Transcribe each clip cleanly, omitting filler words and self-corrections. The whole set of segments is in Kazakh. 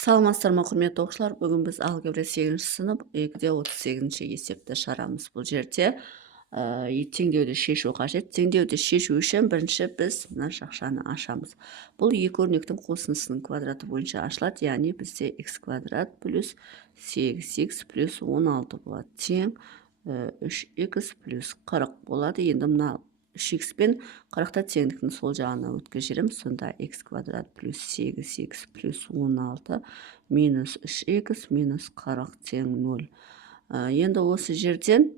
Саламатсыздар ма, құрметті оқушылар? Бүгін біз алгебра 8 сынып 2-де 38 есепті шығарамыз. Бұл жерде теңдеуді шешу қажет. Теңдеуді шешу үшін бірінші біз мына жақшаны ашамыз. Бұл екі өрнектің қосындысының квадраты бойынша ашылады, яғни бізде x квадрат плюс 8x плюс 16 болады. Тең 3x плюс 40 болады. Енді мына 3x пен 40-та теңдіктің сол жағына өткіземіз. Сонда x квадрат плюс 8x плюс 16 минус 3x минус 40 тең 0. Енді осы жерден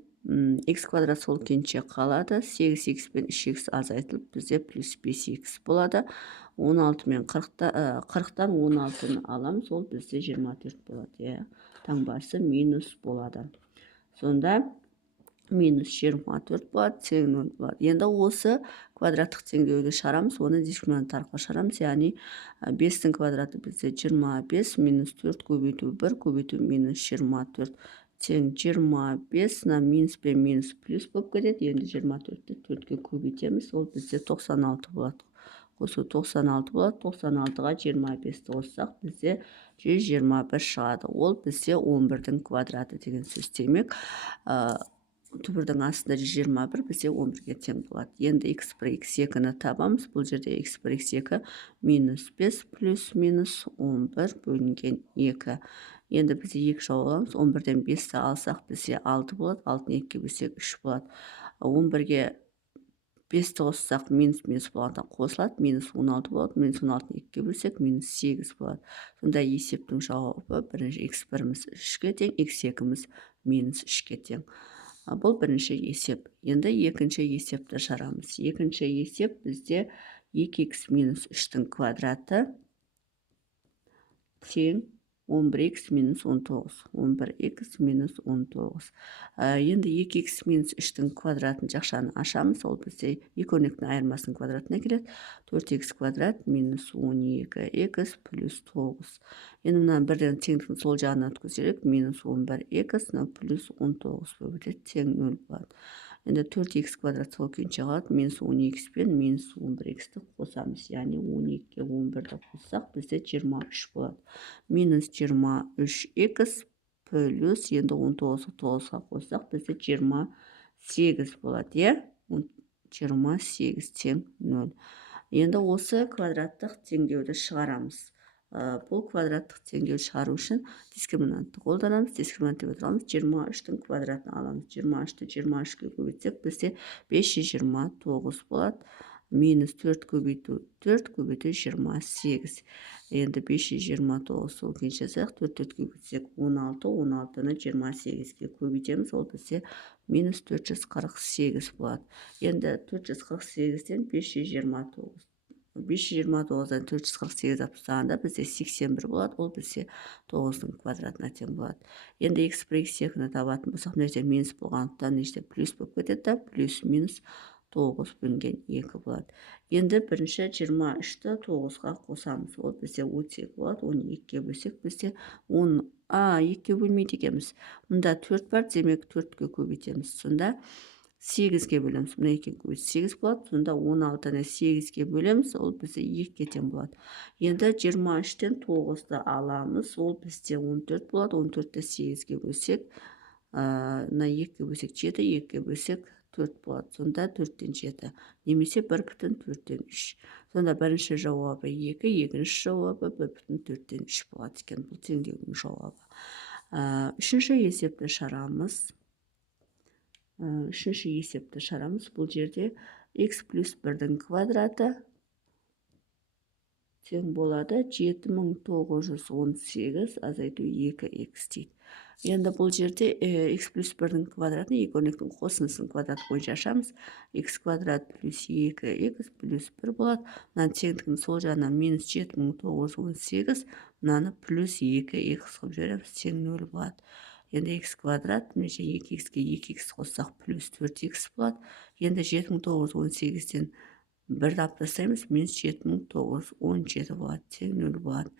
x квадрат сол күйінше қалады. 8x пен 3x азайтылып, бізде плюс 5x болады. 16 мен 40-тан 16-ны аламыз, ол бізде 24 болады. Таңбасы минус болады. Сонда минус 24 болады, тең 0 болады. Енді осы квадраттық теңдеуді шығарамыз, оны дискриминант арқылы шығарамыз, яғни 5-тің квадраты бізде 25, минус 4 көбейту 1 көбейту минус 24 тең 25, минус пен минус плюс болып кетеді. Енді 24-ті 4-ке көбейтеміз, ол бізде 96 болады. Осы 96 болады. 96-ға 25-ті қоссақ, бізде 121 шығады. Ол бізде 11-дің квадраты деген сөз. Демек, түбірдің астында 121 бізде 11-ге тең болады. Енді x1, x2-ні табамыз. Бұл жерде x1, x2 минус 5 плюс минус 11 бөлінген 2. Енді бізде 2 жауап аламыз. 11-ден 5-ті алсақ, бізде 6 болады. 6-ны 2-ге бөлсек 3 болады. 11-ге 5-ті қоссақ, минус болғанда қосылады. Минус 16 болады. Минус 16-ны 2-ге бөлсек, минус 8 болады. Сонда есептің жауабы бірінші x1-міз 3-ке тең, x2-міз минус 3-ке тең. Бұл бірінші есеп. Енді екінші есепті шығарамыз. Екінші есеп бізде 2x минус 3-тің квадраты тең 11x минус 19. 11x минус 19. Енді 2x минус 3-тің квадратын жақшаны ашамыз. Ол бізде екі өрнектің айырмасының квадратына келеді. 4x квадрат минус 12x плюс 9. Енді мына бірден теңдіктің сол жағына өткізерек. Минус 11x плюс 19 болып өтеді. Тең 0 болады. Енді 4x квадрат сол күйінше қалады. Минус 12x пен минус 11x-ті қосамыз. Яғни 12-ге 11-ді қоссақ, бізде 23 болады. Минус 23x плюс, енді 19-ға 9-ға қоссақ, бізде 28 болады. 28 тең 0. Енді осы квадраттық теңдеуді шығарамыз. Бұл квадраттық теңдеу шығару үшін дискриминантты қолданамыз. Дискриминант деп отырамыз. 23-тің квадратын аламыз. 23-ті 23-ке көбейтсек, бізде 529 болады. Минус 4 көбейту 4 көбейту 28. Енді 529 сол күйінше жазайық. 4-4 көбейтсек 16, 16-ны 28-ге көбейтеміз. Ол бізде минус 448 болады. Енді 448-ден 529. 529-дан 448 алып тастағанда бізде 81 болады. Ол бізде 9-ның квадратына тең болады. Енді x1, x2-ні табатын болсақ, мына жерде минус болғандықтан мына жерде плюс болып кетеді. Плюс минус 9 бөлінген 2 болады. Енді бірінші 23-ті 9-ға қосамыз. Ол бізде 32 болады. 12-ге бөлсек, бізде 2-ге бөлмейді екенбіз. Мұнда 4 бар, демек 4-ке көбейтеміз. Сонда 8-ге бөлеміз. Мұны 2-ге көбейтсе 8 болады. Сонда 16-ны 8-ге бөлеміз. Ол бізде 2-ге тең болады. Енді 23-тен 9-ды аламыз. Ол бізде 14 болады. 14-ті 8-ге бөлсек, мына 2-ге бөлсек 7, 2-ге бөлсек 4 болады. Сонда 4-тен 7. Немесе 1,4-тен 3. Сонда бірінші жауабы 2, екінші жауабы 1,4-тен 3 болады екен. Бұл теңдеудің жауабы. Үшінші есепті шығарамыз. Бұл жерде x плюс 1-дің квадраты тең болады 7918 азайту 2x дейді. Енді бұл жерде x плюс 1-дің квадратын екі өрнектің қосындысының квадраты бойынша ашамыз. x квадрат плюс 2x плюс 1 болады. Мынаны теңдіктің сол жағына минус 7918, мынаны плюс 2x қылып жібереміз, тең 0 болады. Енді x квадрат, немесе 2x-ке 2x қоссақ плюс 4x болады. Енді 7918-ден 1-ді алып тастаймыз, минус 7917 болады, тең 0 болады.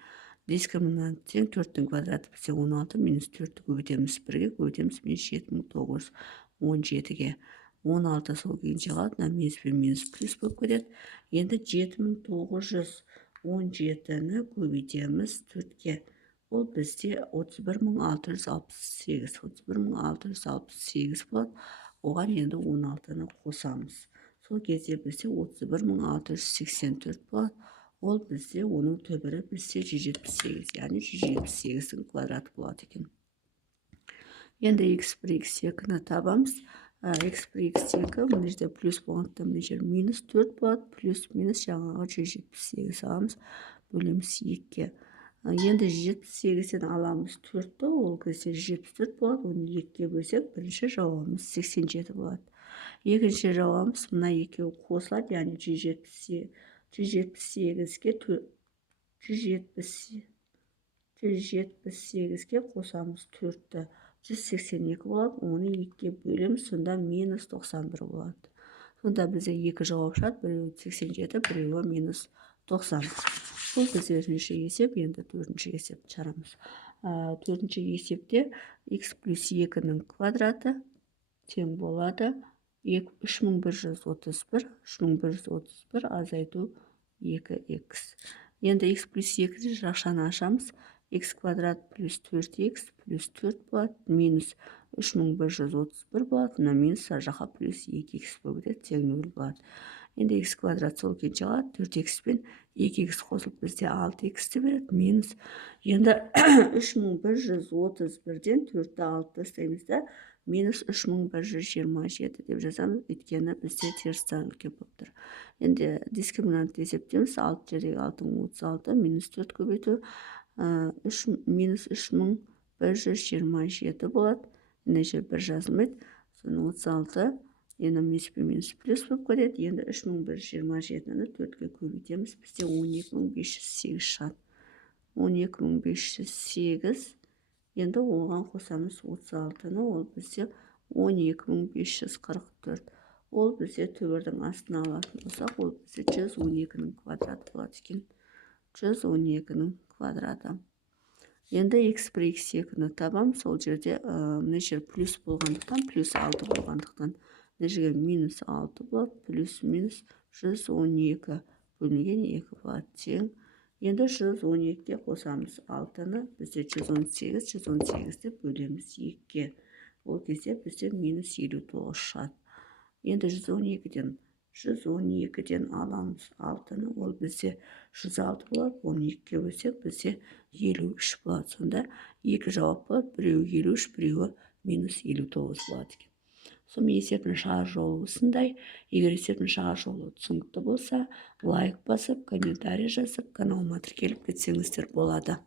Дискриминант тең 4-тің квадраты бізде 16, минус 4-ті көбейтеміз 1-ге, көбейтеміз минус 7917-ге. 16 сол күйінше қалады, минус пен минус плюс болып кетеді. Енді 7917-ні көбейтеміз 4-ге. ол бізде 31668 31668 болады. Оған енді 16-ны қосамыз. Сол кезде бізде 31684 болады. Ол бізде оның түбірі бізде 178, яғни 178-дің квадраты болады екен. Енді x1 x2-ні табамыз. x1 x2 мына жерде плюс болғандықтан мына жер минус 4 болады. Плюс минус жаңағы 178 аламыз, бөлеміз 2-ге. Енді 78-ден аламыз 4-ті, ол кезде 74 болады. Оны 2-ге бөлсек, бірінші жауабымыз 87 болады. Екінші жауабымыз мына екеуі қосылады, яғни 178-ге қосамыз 4-ті, 182 болады. Оны 2-ге бөлеміз, сонда минус 91 болады. Сонда бізде екі жауап шығады, біреуі 87, біреуі минус 90. Бұл бірінші есеп. Енді төртінші есепті шығарамыз. Төртінші есепте x плюс 2-ның квадраты тең болады 3131 азайту 2x. Енді x плюс 2 жақшаны ашамыз. x квадрат плюс 4x плюс 4 болады, минус 3131 болады, мына минус жаққа плюс 2x болып кетеді, тең 0 болады. Енді x квадрат сол күйінше қалады, 4x пен 2x қосылып бізде 6x береді, минус. Енді 3131-ден 4-ті алып тастаймыз да, минус 3127 деп жазамыз, өйткені бізде теріс тәңілке болып тұр. Енді дискриминантты есептейміз, 6 жердегі 6-36, минус 4 көбейту, минус 3127 болады. Мына жер бір жазылмайды, соны 36, енді минус плюс болып кетеді. Енді 3127-ні 4-ге көбейтеміз, бізде 12508 шығады. 12508, енді оған қосамыз 36-ны, ол бізде 12544. Ол бізде түбірдің астына алатын болсақ, ол бізде 112-ның квадраты болады екен. 112-ның квадраты. Енді x1 x2-ні табамыз. Сол жерде мына жер плюс болғандықтан, плюс 6 болғандықтан, мына жерге минус 6 болады, плюс минус 112 бөлінген 2 болады, тең. Енді 112-ге қосамыз 6-ны, бізде 118-ді бөлеміз 2-ге. Ол кезде бізде минус 59 шығады. Енді 112-ден аламыз 6-ны, ол бізде 106 болады, оны 2-ге бөлсек, бізде 53 болады. Сонда екі жауап болады, біреуі 53, біреуі минус 59 болады екен. Сонымен есептің шығар жолы осындай. Егер есептің шығар жолы түсінікті болса, лайк басып, комментарий жазып, каналыма тіркеліп кетсеңіздер болады.